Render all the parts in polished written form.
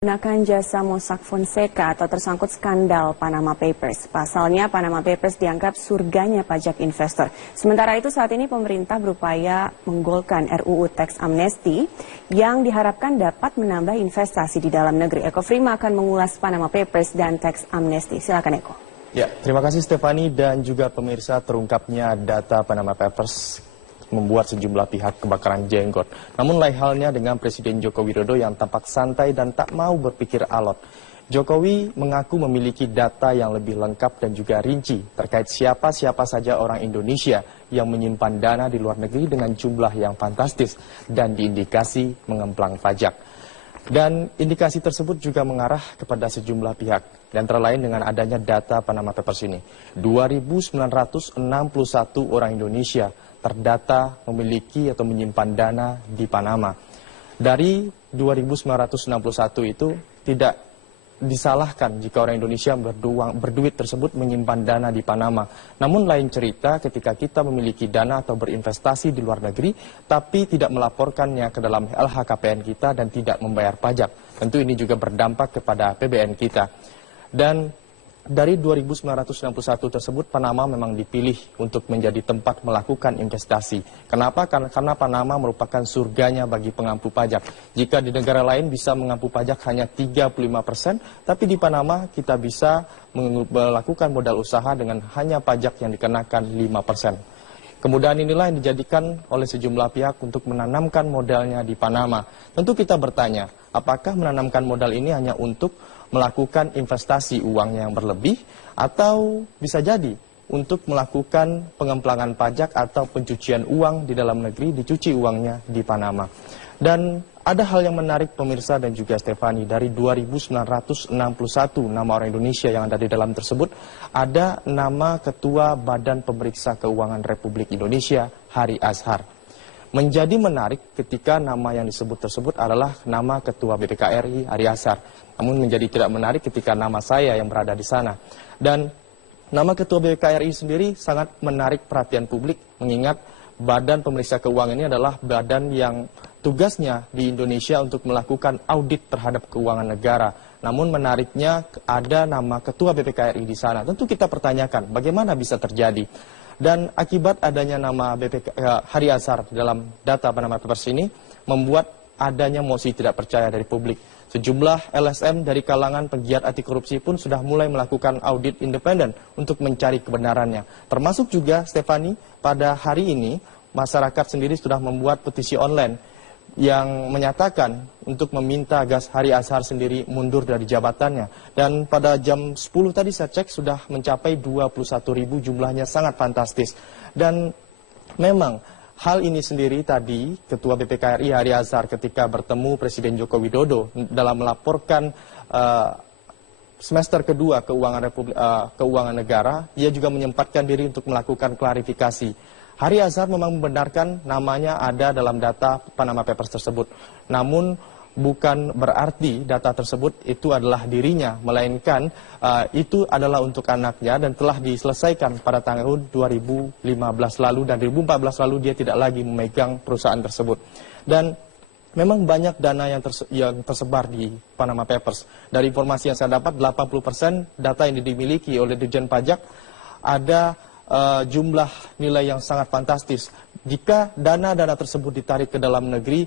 Menggunakan jasa Mossack Fonseca atau tersangkut skandal Panama Papers. Pasalnya, Panama Papers dianggap surganya pajak investor. Sementara itu saat ini pemerintah berupaya menggolkan RUU Tax Amnesty yang diharapkan dapat menambah investasi di dalam negeri. Eko Frima akan mengulas Panama Papers dan Tax Amnesty. Silakan Eko. Ya, terima kasih Stefani dan juga pemirsa. Terungkapnya data Panama Papers membuat sejumlah pihak kebakaran jenggot. Namun lain halnya dengan Presiden Joko Widodo yang tampak santai dan tak mau berpikir alot. Jokowi mengaku memiliki data yang lebih lengkap dan juga rinci terkait siapa-siapa saja orang Indonesia yang menyimpan dana di luar negeri dengan jumlah yang fantastis dan diindikasi mengemplang pajak. Dan indikasi tersebut juga mengarah kepada sejumlah pihak. Dan antara lain dengan adanya data Panama Papers ini. 2.961 orang Indonesia terdata memiliki atau menyimpan dana di Panama. Dari 2.961 itu tidak disalahkan jika orang Indonesia berduit tersebut menyimpan dana di Panama. Namun lain cerita ketika kita memiliki dana atau berinvestasi di luar negeri, tapi tidak melaporkannya ke dalam LHKPN kita dan tidak membayar pajak. Tentu ini juga berdampak kepada APBN kita. Dan dari 2.961 tersebut, Panama memang dipilih untuk menjadi tempat melakukan investasi. Kenapa? Karena Panama merupakan surganya bagi pengampu pajak. Jika di negara lain bisa mengampu pajak hanya 35%, tapi di Panama kita bisa melakukan modal usaha dengan hanya pajak yang dikenakan 5%. Kemudahan inilah yang dijadikan oleh sejumlah pihak untuk menanamkan modalnya di Panama. Tentu kita bertanya, apakah menanamkan modal ini hanya untuk melakukan investasi uang yang berlebih, atau bisa jadi untuk melakukan pengemplangan pajak atau pencucian uang di dalam negeri, dicuci uangnya di Panama. Dan ada hal yang menarik pemirsa dan juga Stefani, dari 2.961 nama orang Indonesia yang ada di dalam tersebut, ada nama Ketua Badan Pemeriksa Keuangan Republik Indonesia, Hari Azhar. Menjadi menarik ketika nama yang disebut tersebut adalah nama Ketua BPK RI, Hari Azhar. Namun menjadi tidak menarik ketika nama saya yang berada di sana. Dan nama Ketua BPK RI sendiri sangat menarik perhatian publik, mengingat Badan Pemeriksa Keuangan ini adalah badan yang tugasnya di Indonesia untuk melakukan audit terhadap keuangan negara. Namun menariknya ada nama Ketua BPK RI di sana. Tentu kita pertanyakan bagaimana bisa terjadi. Dan akibat adanya nama Hari Azhar dalam data Panama Papers ini membuat adanya mosi tidak percaya dari publik. Sejumlah LSM dari kalangan penggiat anti korupsi pun sudah mulai melakukan audit independen untuk mencari kebenarannya. Termasuk juga Stefani, pada hari ini masyarakat sendiri sudah membuat petisi online yang menyatakan untuk meminta Hari Azhar sendiri mundur dari jabatannya. Dan pada jam 10 tadi saya cek sudah mencapai 21.000, jumlahnya sangat fantastis. Dan memang hal ini sendiri tadi Ketua BPK RI Hari Azhar ketika bertemu Presiden Joko Widodo dalam melaporkan semester kedua keuangan negara, ia juga menyempatkan diri untuk melakukan klarifikasi. Hari Azhar memang membenarkan namanya ada dalam data Panama Papers tersebut. Namun bukan berarti data tersebut itu adalah dirinya, melainkan itu adalah untuk anaknya dan telah diselesaikan pada tahun 2015 lalu dan 2014 lalu dia tidak lagi memegang perusahaan tersebut. Dan memang banyak dana yang tersebar di Panama Papers. Dari informasi yang saya dapat, 80% data yang dimiliki oleh Dirjen Pajak ada jumlah nilai yang sangat fantastis. Jika dana-dana tersebut ditarik ke dalam negeri,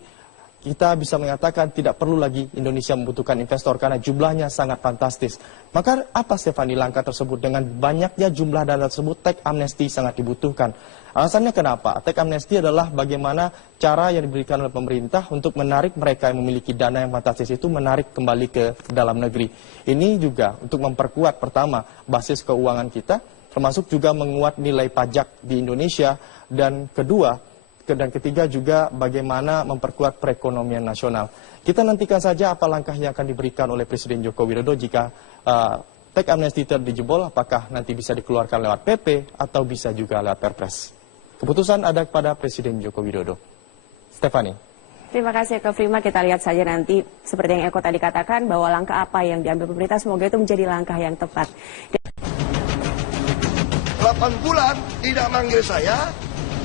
kita bisa mengatakan tidak perlu lagi Indonesia membutuhkan investor karena jumlahnya sangat fantastis. Maka apa Stefani langkah tersebut? Dengan banyaknya jumlah dana tersebut, tax amnesty sangat dibutuhkan. Alasannya kenapa? Tax amnesty adalah bagaimana cara yang diberikan oleh pemerintah untuk menarik mereka yang memiliki dana yang fantastis itu menarik kembali ke dalam negeri. Ini juga untuk memperkuat pertama basis keuangan kita, termasuk juga menguat nilai pajak di Indonesia, dan ketiga juga bagaimana memperkuat perekonomian nasional. Kita nantikan saja apa langkah yang akan diberikan oleh Presiden Joko Widodo jika tax amnesty dijebol, apakah nanti bisa dikeluarkan lewat PP atau bisa juga lewat Perpres. Keputusan ada kepada Presiden Joko Widodo. Stefani. Terima kasih Eko Frima, kita lihat saja nanti seperti yang Eko tadi katakan bahwa langkah apa yang diambil pemerintah semoga itu menjadi langkah yang tepat. 8 bulan tidak manggil saya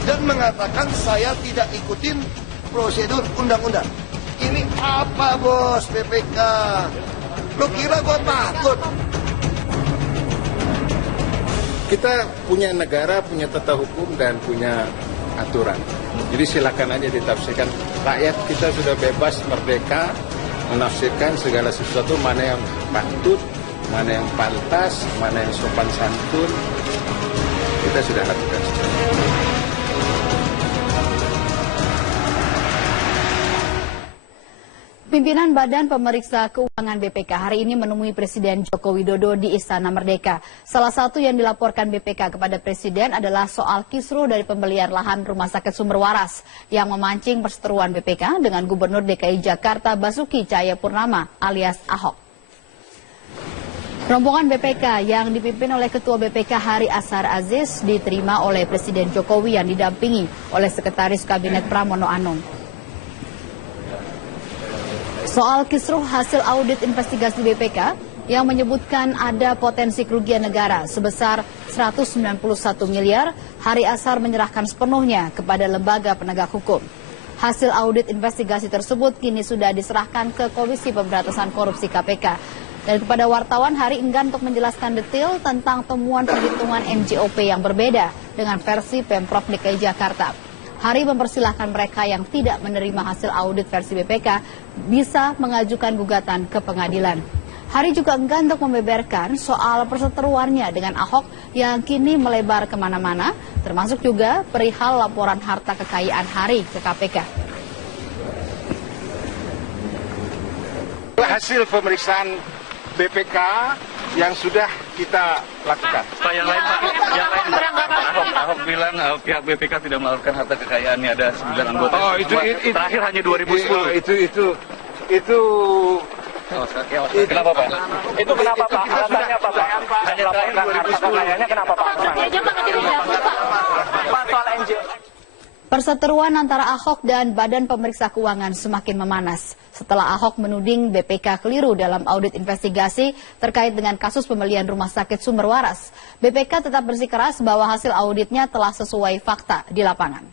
dan mengatakan saya tidak ikutin prosedur undang-undang. Ini apa bos BPK? Lu kira gua takut? Kita punya negara, punya tata hukum, dan punya aturan. Jadi silakan aja ditafsirkan. Rakyat kita sudah bebas, merdeka, menafsirkan segala sesuatu, mana yang patut, mana yang pantas, mana yang sopan santun. Kita sudah lakukan. Pimpinan Badan Pemeriksa Keuangan BPK hari ini menemui Presiden Joko Widodo di Istana Merdeka. Salah satu yang dilaporkan BPK kepada Presiden adalah soal kisruh dari pembelian lahan Rumah Sakit Sumber Waras yang memancing perseteruan BPK dengan Gubernur DKI Jakarta Basuki Cahayapurnama alias Ahok. Rombongan BPK yang dipimpin oleh Ketua BPK Hari Ashar Aziz diterima oleh Presiden Jokowi yang didampingi oleh Sekretaris Kabinet Pramono Anung. Soal kisruh hasil audit investigasi BPK yang menyebutkan ada potensi kerugian negara sebesar 191 miliar, Hari Ashar menyerahkan sepenuhnya kepada lembaga penegak hukum. Hasil audit investigasi tersebut kini sudah diserahkan ke Komisi Pemberantasan Korupsi KPK. Dan kepada wartawan, Hari enggan untuk menjelaskan detail tentang temuan perhitungan NJOP yang berbeda dengan versi Pemprov DKI Jakarta. Hari mempersilahkan mereka yang tidak menerima hasil audit versi BPK bisa mengajukan gugatan ke pengadilan. Hari juga enggan untuk membeberkan soal perseteruannya dengan Ahok yang kini melebar kemana-mana, termasuk juga perihal laporan harta kekayaan Hari ke KPK. Hasil pemeriksaan BPK yang sudah kita lakukan. Pak, yang lain Ahok bilang pihak BPK tidak melakukan harta kekayaannya, ada 9 anggota. Oh, itu terakhir hanya 2010. Itu kenapa Pak? Itu kenapa Pak? Alasannya apa Pak? Hanya terakhir 2010. Kenapa Pak? Pak soal NGO. Perseteruan antara Ahok dan Badan Pemeriksa Keuangan semakin memanas setelah Ahok menuding BPK keliru dalam audit investigasi terkait dengan kasus pembelian Rumah Sakit Sumber Waras. BPK tetap bersikeras bahwa hasil auditnya telah sesuai fakta di lapangan.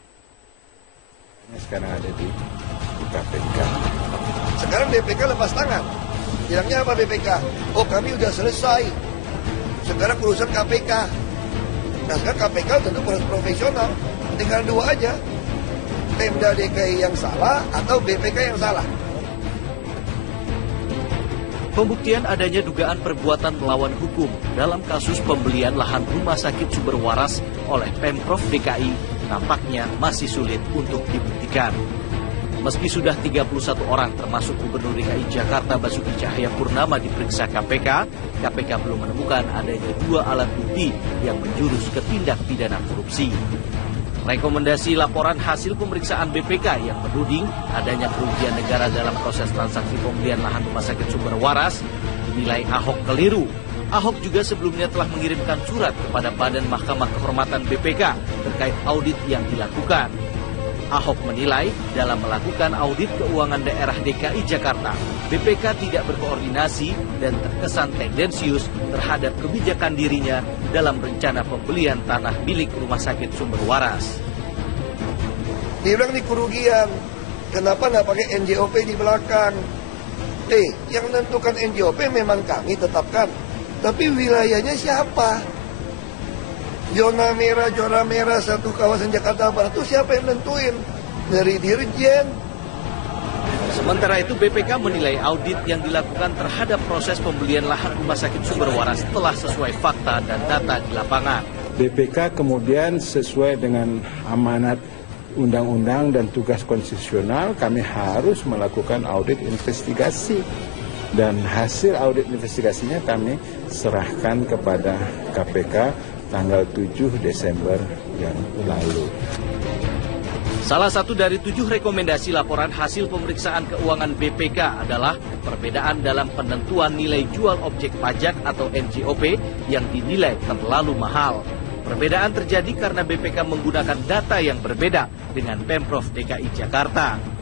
sekarang ada di KPK. Sekarang BPK lepas tangan. Bilangnya apa BPK? Oh kami udah selesai. Sekarang urusan KPK. Nah sekarang KPK tentu profesional. Tinggal dua aja. Pemda DKI yang salah atau BPK yang salah. Pembuktian adanya dugaan perbuatan melawan hukum dalam kasus pembelian lahan Rumah Sakit Sumber Waras oleh Pemprov DKI nampaknya masih sulit untuk dibuktikan. Meski sudah 31 orang termasuk Gubernur DKI Jakarta Basuki Cahayapurnama diperiksa KPK, KPK belum menemukan adanya 2 alat bukti yang menjurus ke tindak pidana korupsi. Rekomendasi laporan hasil pemeriksaan BPK yang menuding adanya kerugian negara dalam proses transaksi pembelian lahan Rumah Sakit Sumber Waras dinilai Ahok keliru. Ahok juga sebelumnya telah mengirimkan surat kepada Badan Mahkamah Kehormatan BPK terkait audit yang dilakukan. Ahok menilai dalam melakukan audit keuangan daerah DKI Jakarta, BPK tidak berkoordinasi dan terkesan tendensius terhadap kebijakan dirinya dalam rencana pembelian tanah milik Rumah Sakit Sumber Waras. Dia bilang ini kerugian, kenapa nggak pakai NJOP di belakang? Yang menentukan NJOP memang kami tetapkan, tapi wilayahnya siapa? Zona merah satu kawasan Jakarta Barat itu siapa yang nentuin? Dari Dirjen. Sementara itu BPK menilai audit yang dilakukan terhadap proses pembelian lahan Rumah Sakit Sumber Waras telah sesuai fakta dan data di lapangan. BPK kemudian sesuai dengan amanat undang-undang dan tugas konstitusional kami harus melakukan audit investigasi. Dan hasil audit investigasinya kami serahkan kepada KPK tanggal 7 Desember yang lalu. Salah satu dari 7 rekomendasi laporan hasil pemeriksaan keuangan BPK adalah perbedaan dalam penentuan nilai jual objek pajak atau NJOP yang dinilai terlalu mahal. Perbedaan terjadi karena BPK menggunakan data yang berbeda dengan Pemprov DKI Jakarta.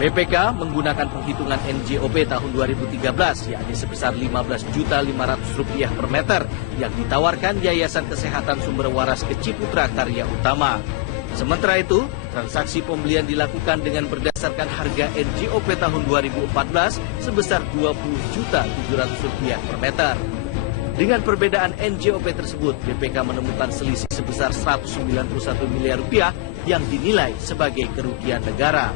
BPK menggunakan penghitungan NJOP tahun 2013 yakni sebesar Rp15.500.000 per meter yang ditawarkan Yayasan Kesehatan Sumber Waras ke Ciputra Karya Utama. Sementara itu, Transaksi pembelian dilakukan dengan berdasarkan harga NJOP tahun 2014 sebesar Rp20.700.000 per meter. Dengan perbedaan NJOP tersebut, BPK menemukan selisih sebesar Rp191 miliar yang dinilai sebagai kerugian negara.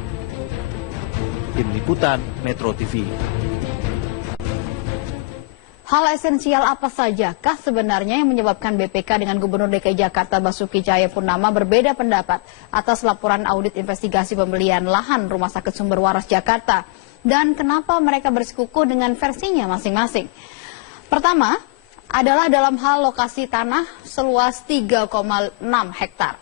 Tim Liputan Metro TV. Hal esensial apa sajakah sebenarnya yang menyebabkan BPK dengan Gubernur DKI Jakarta Basuki Cahayapurnama berbeda pendapat atas laporan audit investigasi pembelian lahan Rumah Sakit Sumber Waras Jakarta? Dan kenapa mereka bersikukuh dengan versinya masing-masing? Pertama, adalah dalam hal lokasi tanah seluas 3,6 hektar.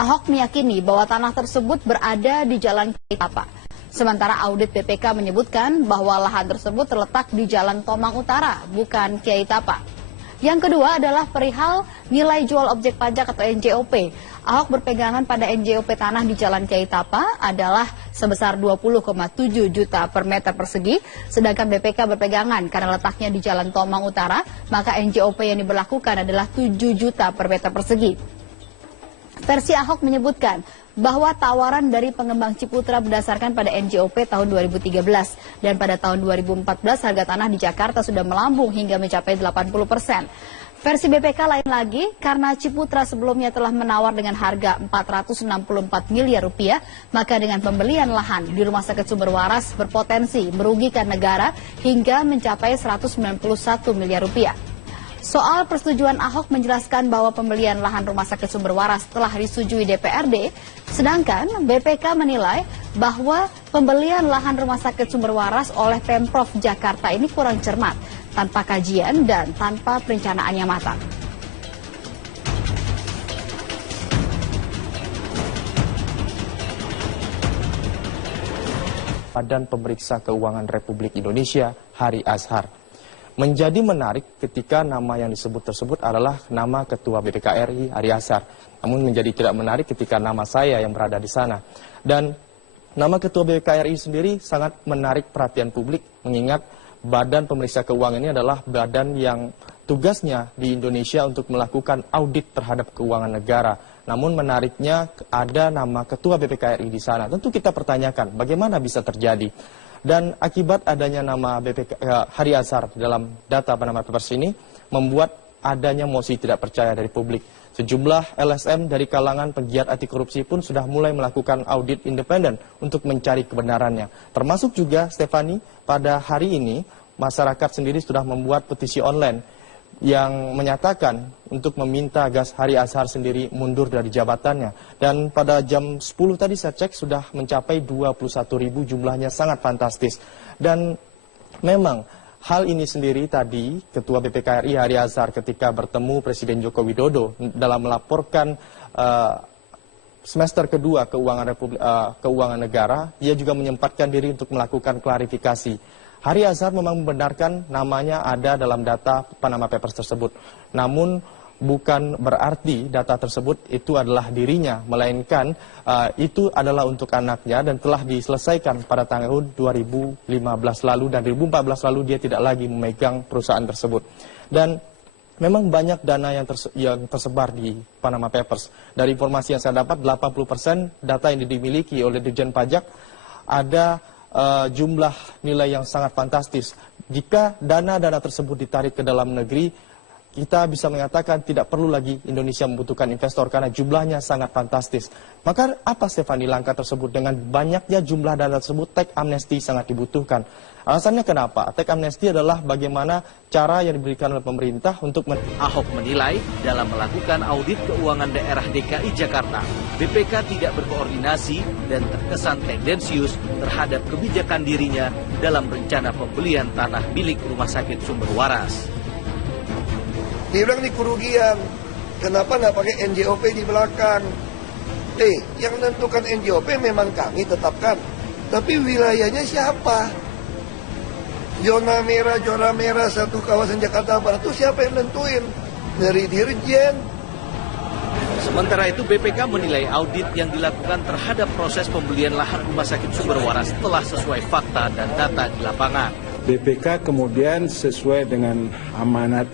Ahok meyakini bahwa tanah tersebut berada di Jalan Kiai Tapa. Sementara audit BPK menyebutkan bahwa lahan tersebut terletak di Jalan Tomang Utara, bukan Kiai Tapa. Yang kedua adalah perihal nilai jual objek pajak atau NJOP. Ahok berpegangan pada NJOP tanah di Jalan Kiai Tapa adalah sebesar 20,7 juta per meter persegi, sedangkan BPK berpegangan karena letaknya di Jalan Tomang Utara, maka NJOP yang diberlakukan adalah 7 juta per meter persegi. Versi Ahok menyebutkan bahwa tawaran dari pengembang Ciputra berdasarkan pada NJOP tahun 2013 dan pada tahun 2014 harga tanah di Jakarta sudah melambung hingga mencapai 80%. Versi BPK lain lagi karena Ciputra sebelumnya telah menawar dengan harga Rp464 miliar, maka dengan pembelian lahan di Rumah Sakit Sumber Waras berpotensi merugikan negara hingga mencapai Rp191 miliar. Soal persetujuan Ahok menjelaskan bahwa pembelian lahan Rumah Sakit Sumber Waras telah disetujui DPRD, sedangkan BPK menilai bahwa pembelian lahan Rumah Sakit Sumber Waras oleh Pemprov Jakarta ini kurang cermat, tanpa kajian dan tanpa perencanaan yang matang. Badan Pemeriksa Keuangan Republik Indonesia, Hari Azhar. Menjadi menarik ketika nama yang disebut tersebut adalah nama Ketua BPK RI, Hari Azhar. Namun menjadi tidak menarik ketika nama saya yang berada di sana. Dan nama Ketua BPK RI sendiri sangat menarik perhatian publik, mengingat Badan Pemeriksa Keuangan ini adalah badan yang tugasnya di Indonesia untuk melakukan audit terhadap keuangan negara. Namun menariknya ada nama Ketua BPK RI di sana. Tentu kita pertanyakan bagaimana bisa terjadi. Dan akibat adanya nama BPK Hari Azhar dalam data Panama Papers ini membuat adanya mosi tidak percaya dari publik. Sejumlah LSM dari kalangan pegiat anti korupsi pun sudah mulai melakukan audit independen untuk mencari kebenarannya. Termasuk juga Stefani, pada hari ini masyarakat sendiri sudah membuat petisi online yang menyatakan untuk meminta Hari Azhar sendiri mundur dari jabatannya. Dan pada jam 10 tadi saya cek sudah mencapai 21.000, jumlahnya sangat fantastis. Dan memang hal ini sendiri tadi Ketua BPK RI Hari Azhar ketika bertemu Presiden Joko Widodo dalam melaporkan semester kedua keuangan negara, ia juga menyempatkan diri untuk melakukan klarifikasi. Hari Azhar memang membenarkan namanya ada dalam data Panama Papers tersebut. Namun bukan berarti data tersebut itu adalah dirinya, melainkan itu adalah untuk anaknya dan telah diselesaikan pada tahun 2015 lalu dan 2014 lalu dia tidak lagi memegang perusahaan tersebut. Dan memang banyak dana yang tersebar di Panama Papers. Dari informasi yang saya dapat, 80% data yang dimiliki oleh Dirjen Pajak ada jumlah nilai yang sangat fantastis. Jika dana-dana tersebut ditarik ke dalam negeri, kita bisa mengatakan tidak perlu lagi Indonesia membutuhkan investor karena jumlahnya sangat fantastis. Maka apa Stefani langkah tersebut? Dengan banyaknya jumlah dana tersebut, tax amnesty sangat dibutuhkan. Alasannya kenapa? Tax amnesty adalah bagaimana cara yang diberikan oleh pemerintah untuk Ahok menilai dalam melakukan audit keuangan daerah DKI Jakarta, BPK tidak berkoordinasi dan terkesan tendensius terhadap kebijakan dirinya dalam rencana pembelian tanah milik Rumah Sakit Sumber Waras. Dia bilang ini kerugian, kenapa nggak pakai NJOP di belakang? Yang menentukan NJOP memang kami tetapkan, tapi wilayahnya siapa? Zona merah satu kawasan Jakarta Barat itu siapa yang nentuin? Dari Dirjen. Sementara itu BPK menilai audit yang dilakukan terhadap proses pembelian lahan Rumah Sakit Sumber Waras telah sesuai fakta dan data di lapangan. BPK kemudian sesuai dengan amanat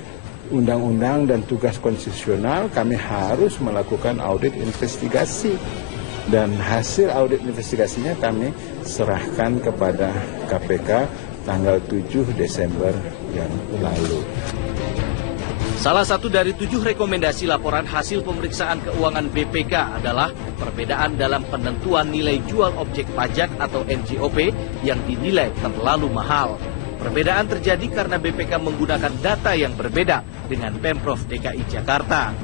undang-undang dan tugas konstitusional, kami harus melakukan audit investigasi. Dan hasil audit investigasinya kami serahkan kepada KPK tanggal 7 Desember yang lalu. Salah satu dari 7 rekomendasi laporan hasil pemeriksaan keuangan BPK adalah perbedaan dalam penentuan nilai jual objek pajak atau NJOP yang dinilai terlalu mahal. Perbedaan terjadi karena BPK menggunakan data yang berbeda dengan Pemprov DKI Jakarta.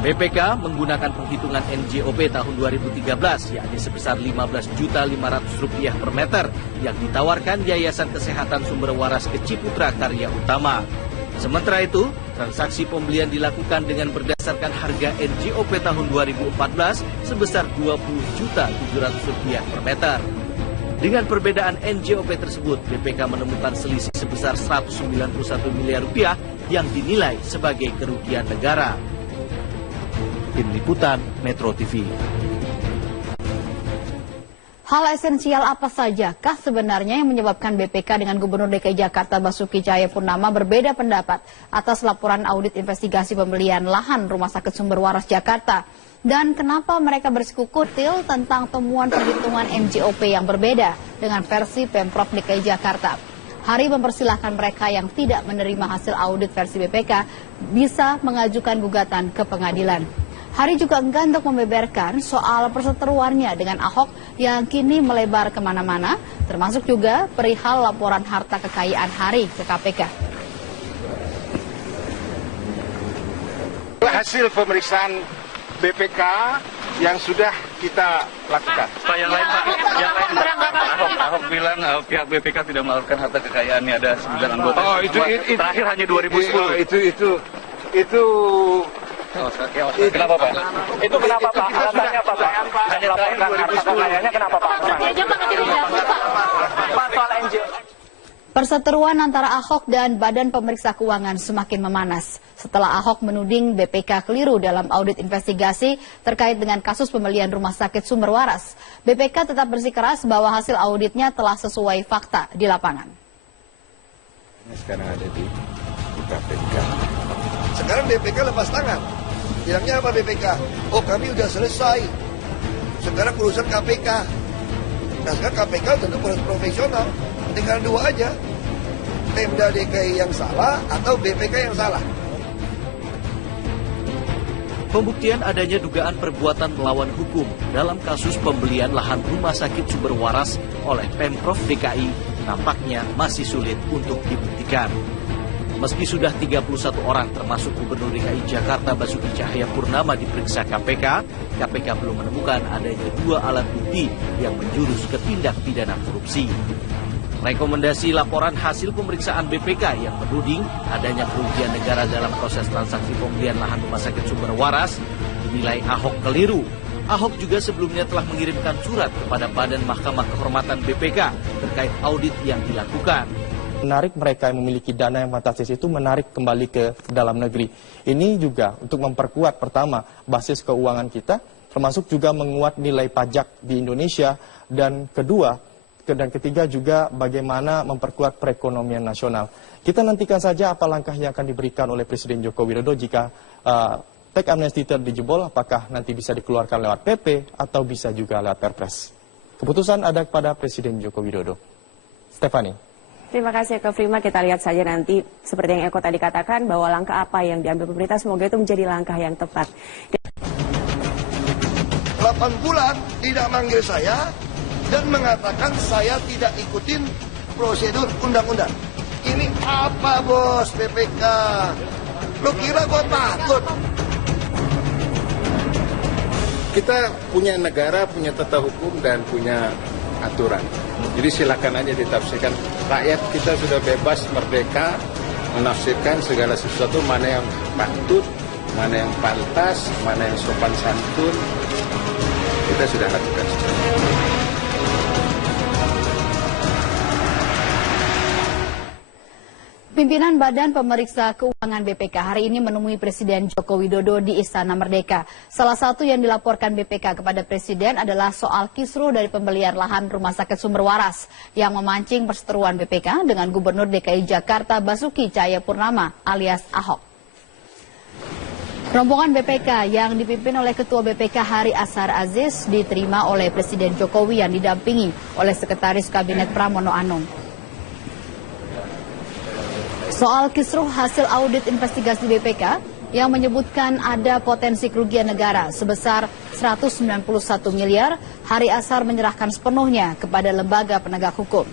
BPK menggunakan penghitungan NJOP tahun 2013, yakni sebesar Rp15.500.000 per meter yang ditawarkan Yayasan Kesehatan Sumber Waras ke Ciputra Karya Utama. Sementara itu, transaksi pembelian dilakukan dengan berdasarkan harga NJOP tahun 2014 sebesar Rp20.700.000 per meter. Dengan perbedaan NJOP tersebut, BPK menemukan selisih sebesar Rp191 miliar yang dinilai sebagai kerugian negara. Tim Liputan Metro TV. Hal esensial apa sajakah sebenarnya yang menyebabkan BPK dengan Gubernur DKI Jakarta Basuki Cahayapurnama berbeda pendapat atas laporan audit investigasi pembelian lahan Rumah Sakit Sumber Waras Jakarta? Dan kenapa mereka bersikukutil tentang temuan perhitungan NJOP yang berbeda dengan versi Pemprov DKI Jakarta? Hari mempersilahkan mereka yang tidak menerima hasil audit versi BPK bisa mengajukan gugatan ke pengadilan. Hari juga enggan untuk membeberkan soal perseteruannya dengan Ahok yang kini melebar kemana-mana, termasuk juga perihal laporan harta kekayaan Hari ke KPK. Hasil pemeriksaan BPK yang sudah kita lakukan. Pak, yang lain Ahok bilang pihak BPK tidak melakukan harta kekayaannya, ada 9 anggota. Oh, itu terakhir hanya 2010. Itu Kenapa Pak? Itu kenapa Pak? Alasannya apa Pak? Hanya laporkan harta kekayaannya kenapa Pak? Pak, soal NJOP. Perseteruan antara Ahok dan Badan Pemeriksa Keuangan semakin memanas setelah Ahok menuding BPK keliru dalam audit investigasi terkait dengan kasus pembelian Rumah Sakit Sumber Waras. BPK tetap bersikeras bahwa hasil auditnya telah sesuai fakta di lapangan. Sekarang ada di KPK. Sekarang BPK lepas tangan. Bilangnya apa BPK? Oh, kami udah selesai. Sekarang urusan KPK. Nah, sekarang KPK tentu profesional. Tinggal dua aja. Pemda DKI yang salah atau BPK yang salah. Pembuktian adanya dugaan perbuatan melawan hukum dalam kasus pembelian lahan Rumah Sakit Sumber Waras oleh Pemprov DKI nampaknya masih sulit untuk dibuktikan. Meski sudah 31 orang termasuk Gubernur DKI Jakarta Basuki Cahayapurnama diperiksa KPK, KPK belum menemukan adanya 2 alat bukti yang menjurus ke tindak pidana korupsi. Rekomendasi laporan hasil pemeriksaan BPK yang menuding adanya kerugian negara dalam proses transaksi pembelian lahan Rumah Sakit Sumber Waras dinilai Ahok keliru. Ahok juga sebelumnya telah mengirimkan surat kepada Badan Mahkamah Kehormatan BPK terkait audit yang dilakukan. Menarik mereka yang memiliki dana yang fantastis itu menarik kembali ke dalam negeri. Ini juga untuk memperkuat pertama basis keuangan kita, termasuk juga menguat nilai pajak di Indonesia, dan ketiga juga bagaimana memperkuat perekonomian nasional. Kita nantikan saja apa langkah yang akan diberikan oleh Presiden Joko Widodo jika teks amnesti dijebol, apakah nanti bisa dikeluarkan lewat PP atau bisa juga lewat Perpres. Keputusan ada kepada Presiden Joko Widodo. Stefani. Terima kasih ke Frima, kita lihat saja nanti seperti yang Eko tadi katakan bahwa langkah apa yang diambil pemerintah semoga itu menjadi langkah yang tepat. 8 bulan tidak manggil saya dan mengatakan saya tidak ikutin prosedur undang-undang. Ini apa bos BPK? Lo kira gue takut? Kita punya negara, punya tata hukum dan punya aturan. Jadi silakan aja ditafsirkan. Rakyat kita sudah bebas, merdeka, menafsirkan segala sesuatu, mana yang patut, mana yang pantas, mana yang sopan santun. Kita sudah lakukan sesuatu. Pimpinan Badan Pemeriksa Keuangan BPK hari ini menemui Presiden Joko Widodo di Istana Merdeka. Salah satu yang dilaporkan BPK kepada Presiden adalah soal kisruh dari pembelian lahan Rumah Sakit Sumber Waras yang memancing perseteruan BPK dengan Gubernur DKI Jakarta Basuki Cahayapurnama alias Ahok. Rombongan BPK yang dipimpin oleh Ketua BPK Hari Ashar Aziz diterima oleh Presiden Jokowi yang didampingi oleh Sekretaris Kabinet Pramono Anung. Soal kisruh hasil audit investigasi BPK yang menyebutkan ada potensi kerugian negara sebesar 191 miliar, Hari Ashar menyerahkan sepenuhnya kepada lembaga penegak hukum.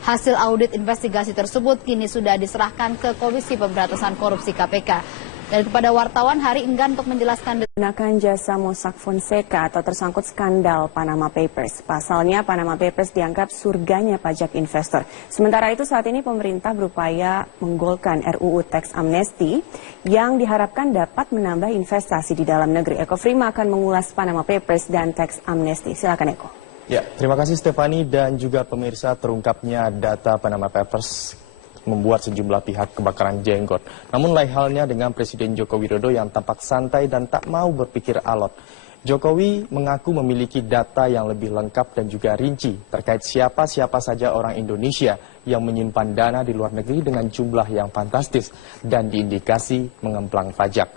Hasil audit investigasi tersebut kini sudah diserahkan ke Komisi Pemberantasan Korupsi KPK. Dan kepada wartawan, Hari enggan untuk menjelaskan Gunakan jasa Mossack Fonseca atau tersangkut skandal Panama Papers. Pasalnya, Panama Papers dianggap surganya pajak investor. Sementara itu saat ini pemerintah berupaya menggolkan RUU Tax Amnesty yang diharapkan dapat menambah investasi di dalam negeri. Eko Frima akan mengulas Panama Papers dan Tax Amnesty. Silakan Eko. Ya, terima kasih Stefani dan juga pemirsa. Terungkapnya data Panama Papers membuat sejumlah pihak kebakaran jenggot. Namun lain halnya dengan Presiden Joko Widodo yang tampak santai dan tak mau berpikir alot. Jokowi mengaku memiliki data yang lebih lengkap dan juga rinci terkait siapa-siapa saja orang Indonesia yang menyimpan dana di luar negeri dengan jumlah yang fantastis dan diindikasi mengemplang pajak.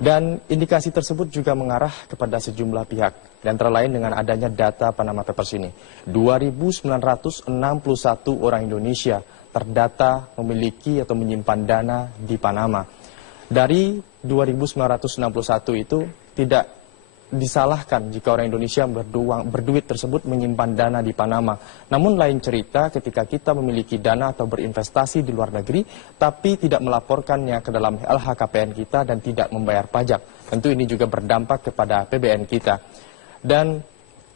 Dan indikasi tersebut juga mengarah kepada sejumlah pihak. Dan antara lain dengan adanya data Panama Papers ini. 2.961 orang Indonesia terdata memiliki atau menyimpan dana di Panama. Dari 2.961 itu tidak disalahkan jika orang Indonesia berduit tersebut menyimpan dana di Panama. Namun lain cerita ketika kita memiliki dana atau berinvestasi di luar negeri, tapi tidak melaporkannya ke dalam LHKPN kita dan tidak membayar pajak. Tentu ini juga berdampak kepada APBN kita. Dan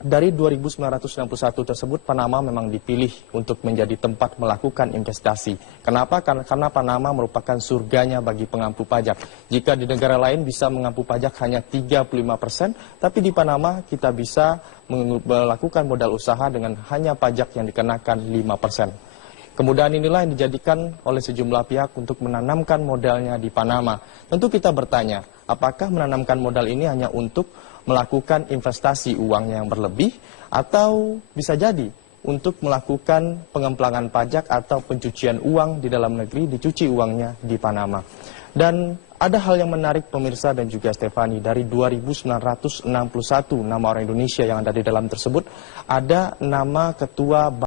dari 2.961 tersebut, Panama memang dipilih untuk menjadi tempat melakukan investasi. Kenapa? Karena Panama merupakan surganya bagi pengampu pajak. Jika di negara lain bisa mengampu pajak hanya 35%, tapi di Panama kita bisa melakukan modal usaha dengan hanya pajak yang dikenakan 5%. Kemudahan inilah yang dijadikan oleh sejumlah pihak untuk menanamkan modalnya di Panama. Tentu kita bertanya, apakah menanamkan modal ini hanya untuk melakukan investasi uang yang berlebih atau bisa jadi untuk melakukan pengemplangan pajak atau pencucian uang di dalam negeri, dicuci uangnya di Panama. Dan ada hal yang menarik pemirsa dan juga Stefani, dari 2.961 nama orang Indonesia yang ada di dalam tersebut, ada nama Ketua